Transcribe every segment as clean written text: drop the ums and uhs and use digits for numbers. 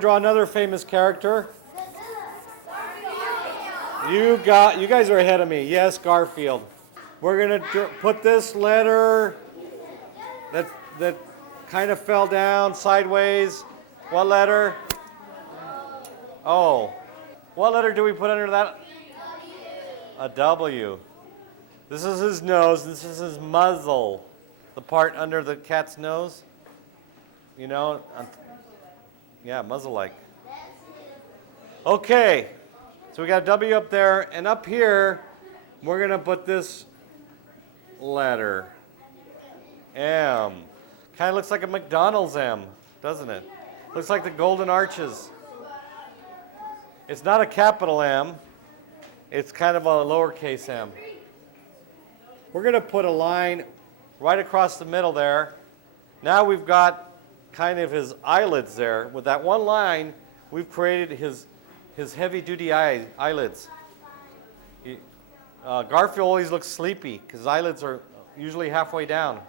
Draw another famous character. You guys are ahead of me. Yes, Garfield. We're gonna put this letter that kind of fell down sideways. What letter? Oh. What letter do we put under that? A W. This is his nose. This is his muzzle. The part under the cat's nose. You know? Yeah, muzzle-like. Okay. So we got a W up there. And up here, we're going to put this letter. M. Kind of looks like a McDonald's M, doesn't it? Looks like the golden arches. It's not a capital M. It's kind of a lowercase m. We're going to put a line right across the middle there. Now we've got kind of his eyelids there. With that one line, we've created his heavy-duty eyelids. Garfield always looks sleepy because his eyelids are usually halfway down.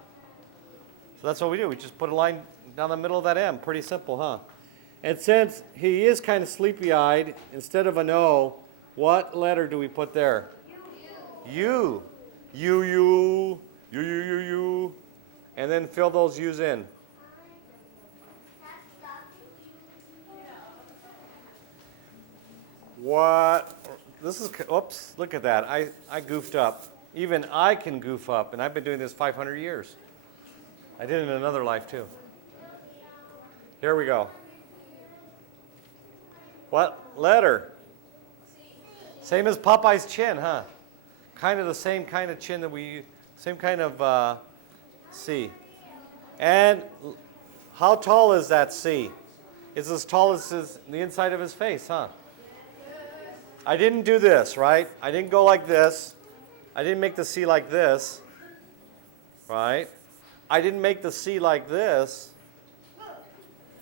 So that's what we do. We just put a line down the middle of that M. Pretty simple, huh? And since he is kind of sleepy-eyed, instead of an O, what letter do we put there? U. U. And then fill those U's in. What? This is, oops, look at that. I goofed up. Even I can goof up, and I've been doing this 500 years. I did it in another life, too. Here we go. What letter? Same as Popeye's chin, huh? Kind of the same kind of chin that we, same kind of C. And how tall is that C? It's as tall as the inside of his face, huh? I didn't do this, right? I didn't go like this. I didn't make the C like this, right? I didn't make the C like this,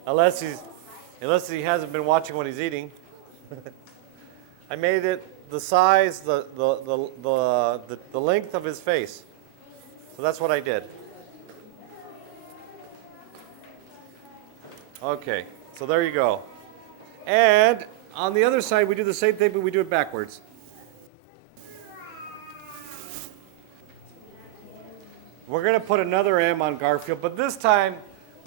unless he hasn't been watching what he's eating. I made it the size, the length of his face. So that's what I did. Okay, so there you go. And on the other side, we do the same thing, but we do it backwards. We're going to put another M on Garfield, but this time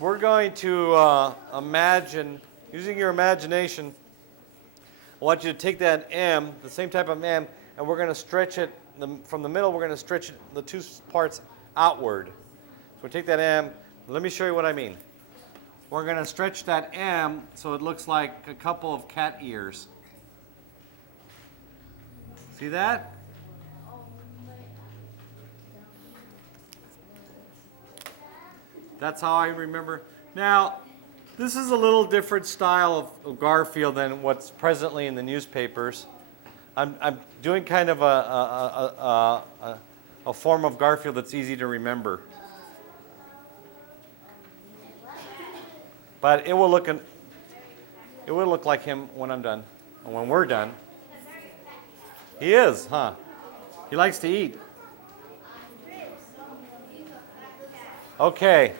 we're going to imagine, using your imagination, I want you to take that M, the same type of M, and we're going to stretch it from the middle. We're going to stretch it, the two parts outward. So we take that M. Let me show you what I mean. We're going to stretch that M so it looks like a couple of cat ears. See that? That's how I remember. Now, this is a little different style of Garfield than what's presently in the newspapers. I'm doing kind of a form of Garfield that's easy to remember. But it will look like him when I'm done, and when we're done. He is, huh? He likes to eat. Okay.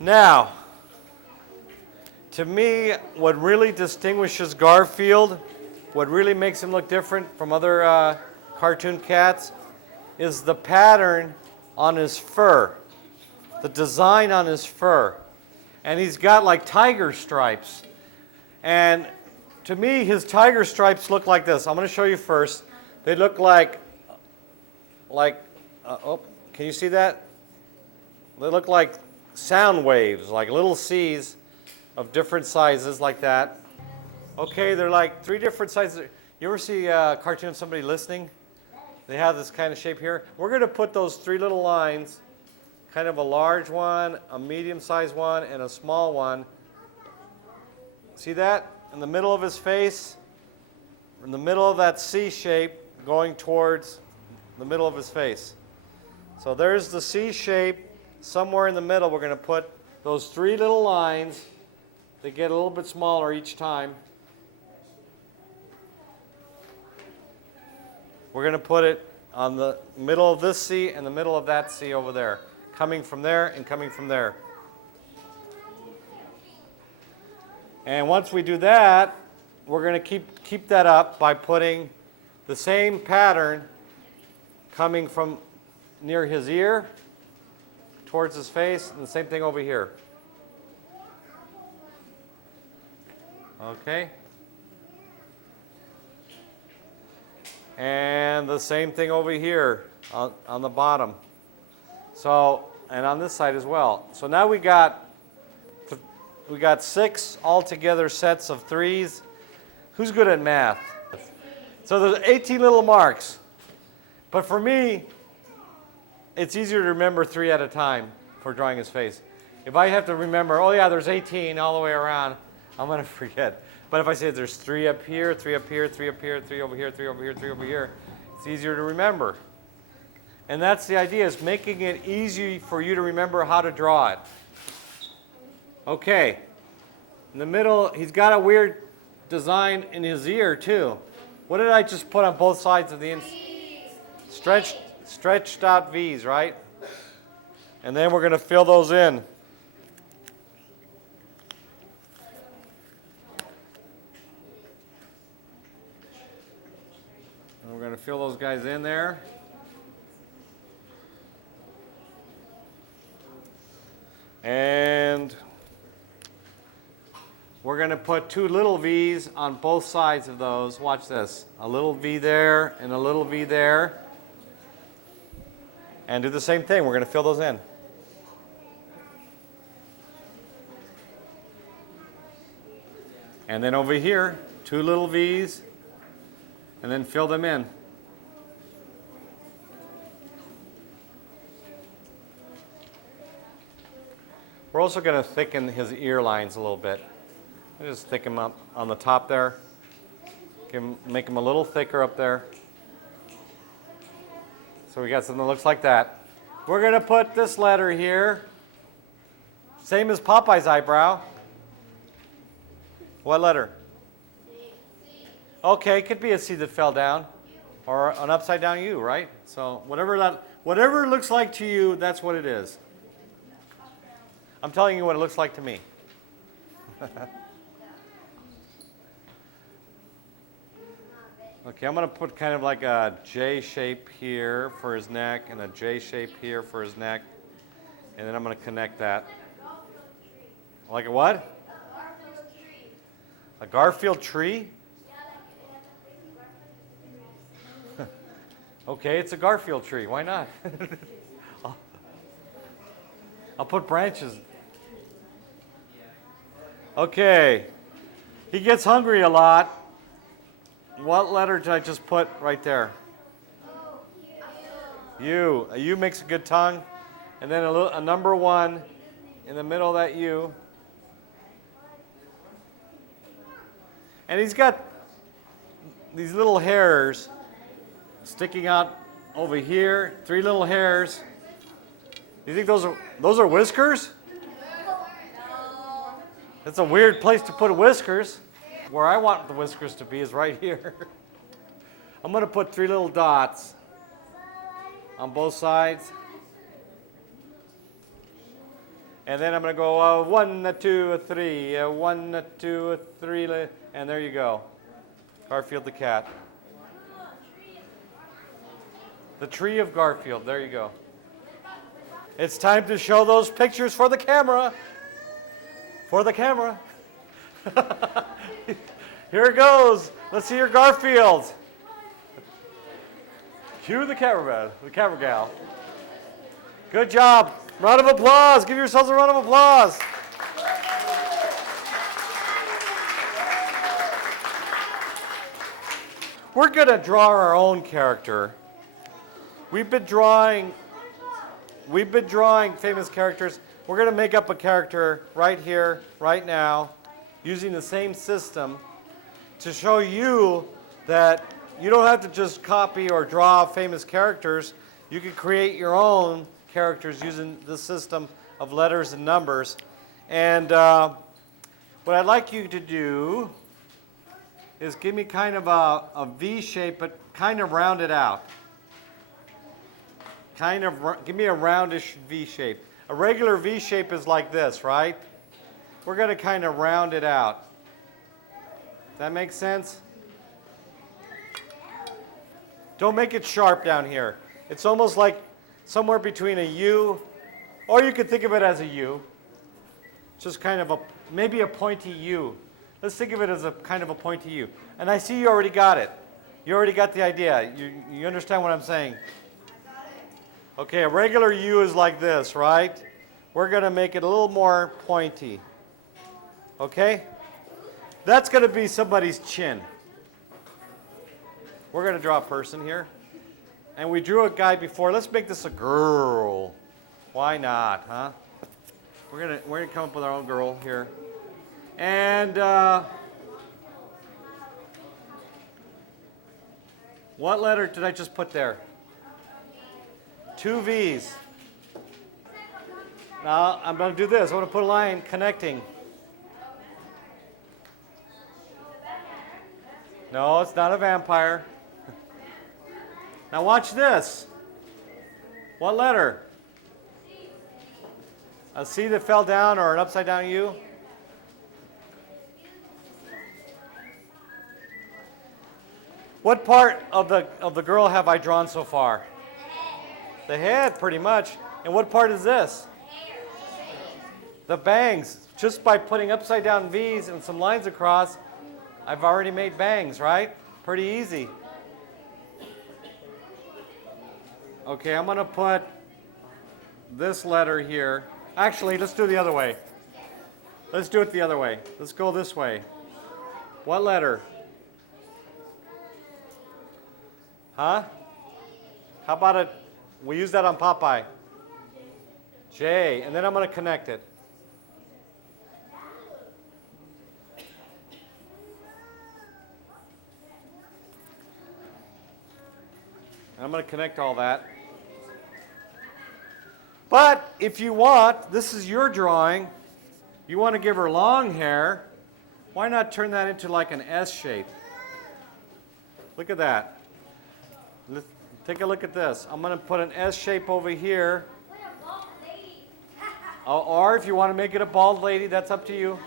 Now, to me, what really distinguishes Garfield, what really makes him look different from other cartoon cats, is the pattern on his fur, the design on his fur. And he's got like tiger stripes. And to me, his tiger stripes look like this. I'm going to show you first. They look like oh, can you see that? They look like sound waves, like little C's of different sizes like that. Okay, they're like three different sizes. You ever see a cartoon of somebody listening? They have this kind of shape here. We're going to put those three little lines, kind of a large one, a medium-sized one, and a small one. See that? In the middle of his face, in the middle of that C shape, going towards the middle of his face. So there's the C shape. Somewhere in the middle, we're going to put those three little lines. They get a little bit smaller each time. We're going to put it on the middle of this C and the middle of that C over there, coming from there and coming from there. And once we do that, we're going to keep that up by putting the same pattern coming from near his ear towards his face, and the same thing over here. Okay? And the same thing over here on the bottom. So, and on this side as well. So now we got 6 altogether sets of 3s. Who's good at math? So there's 18 little marks. But for me, it's easier to remember 3 at a time for drawing his face. If I have to remember, oh yeah, there's 18 all the way around, I'm going to forget. But if I say there's 3 up here, 3 up here, 3 up here, 3 over here, 3 over here, 3 over here, it's easier to remember. And that's the idea, is making it easy for you to remember how to draw it. Okay. In the middle, he's got a weird design in his ear too. What did I just put on both sides of the stretched out V's, right? And then we're going to fill those in. And we're going to fill those guys in there. And we're going to put 2 little V's on both sides of those. Watch this. A little V there and a little V there. And do the same thing. We're going to fill those in. And then over here, 2 little V's, and then fill them in. We're also going to thicken his ear lines a little bit. Just thicken them up on the top there. Make them a little thicker up there. So we got something that looks like that. We're going to put this letter here. Same as Popeye's eyebrow. What letter? Okay, it could be a C that fell down. Or an upside down U, right? So whatever it looks like to you, that's what it is. I'm telling you what it looks like to me. Okay, I'm going to put kind of like a J shape here for his neck and a J shape here for his neck. And then I'm going to connect that. Like a what? A Garfield tree? Okay, it's a Garfield tree. Why not? I'll put branches. Okay. He gets hungry a lot. What letter did I just put right there? U. A U makes a good tongue. And then a number 1 in the middle of that U. And he's got these little hairs sticking out over here. 3 little hairs. You think those are whiskers? It's a weird place to put whiskers. Where I want the whiskers to be is right here. I'm going to put 3 little dots on both sides. And then I'm going to go 1, 2, 3, 1, 2, 3, and there you go. Garfield the cat. The tree of Garfield, there you go. It's time to show those pictures for the camera. For the camera. Here it goes. Let's see your Garfield. Cue the cameraman, the camera gal. Good job. Round of applause. Give yourselves a round of applause. We're going to draw our own character. We've been drawing famous characters. We're going to make up a character right here, right now, using the same system to show you that you don't have to just copy or draw famous characters. You can create your own characters using the system of letters and numbers. And what I'd like you to do is give me kind of a V shape, but kind of round it out. Give me a roundish V shape. A regular V shape is like this, right? We're going to kind of round it out. That makes sense? Don't make it sharp down here. It's almost like somewhere between a U, or you could think of it as a U. Just kind of maybe a pointy U. Let's think of it as a kind of a pointy U. And I see you already got it. You already got the idea. You understand what I'm saying? Okay, a regular U is like this, right? We're going to make it a little more pointy. Okay? That's going to be somebody's chin. We're going to draw a person here. And we drew a guy before. Let's make this a girl. Why not, huh? We're gonna come up with our own girl here. And what letter did I just put there? 2 V's. Now I'm going to do this. I'm going to put a line connecting. No, it's not a vampire. Now watch this. What letter? A C that fell down or an upside down U? What part of the girl have I drawn so far? The head, pretty much. And what part is this? The bangs. Just by putting upside down V's and some lines across, I've already made bangs, right? Pretty easy. Okay, I'm going to put this letter here. Actually, let's do it the other way. Let's do it the other way. Let's go this way. What letter? Huh? How about it? We use that on Popeye. J, and then I'm going to connect it. And I'm going to connect all that. But if you want, this is your drawing, you want to give her long hair, why not turn that into like an S shape? Look at that. Take a look at this. I'm going to put an S shape over here. Or if you want to make it a bald lady, that's up to you.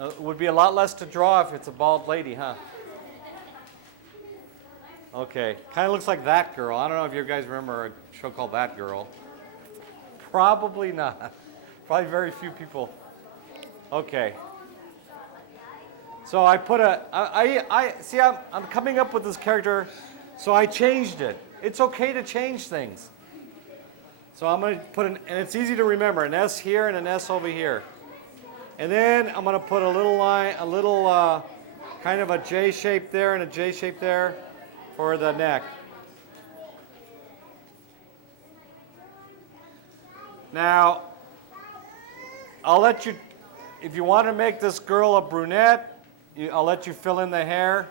It would be a lot less to draw if it's a bald lady, huh? Okay, kind of looks like That Girl. I don't know if you guys remember a show called That Girl. Probably not. Probably very few people. Okay. So I put see, I'm coming up with this character, so I changed it. It's okay to change things. So I'm going to put and it's easy to remember, an S here and an S over here. And then I'm going to put a little line, kind of a J shape there and a J shape there for the neck. Now, I'll let you, if you want to make this girl a brunette, I'll let you fill in the hair.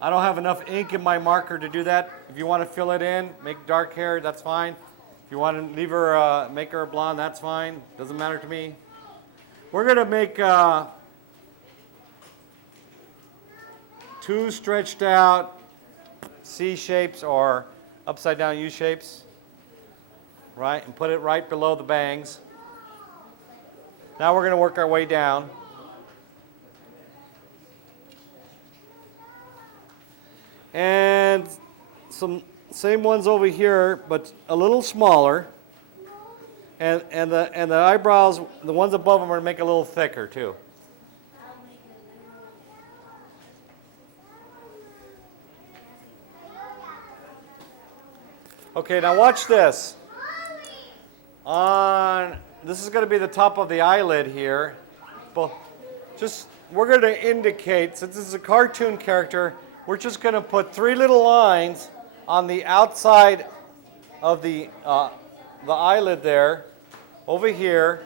I don't have enough ink in my marker to do that. If you want to fill it in, make dark hair, that's fine. If you want to leave her, make her a blonde, that's fine. Doesn't matter to me. We're going to make 2 stretched out C shapes or upside down U shapes, right? And put it right below the bangs. Now we're going to work our way down. And some same ones over here, but a little smaller. And the eyebrows, the ones above them, are going to make it a little thicker too. Okay, now watch this. This is going to be the top of the eyelid here. But we're going to indicate, since this is a cartoon character, we're just going to put 3 little lines on the outside of the eyelid there, over here.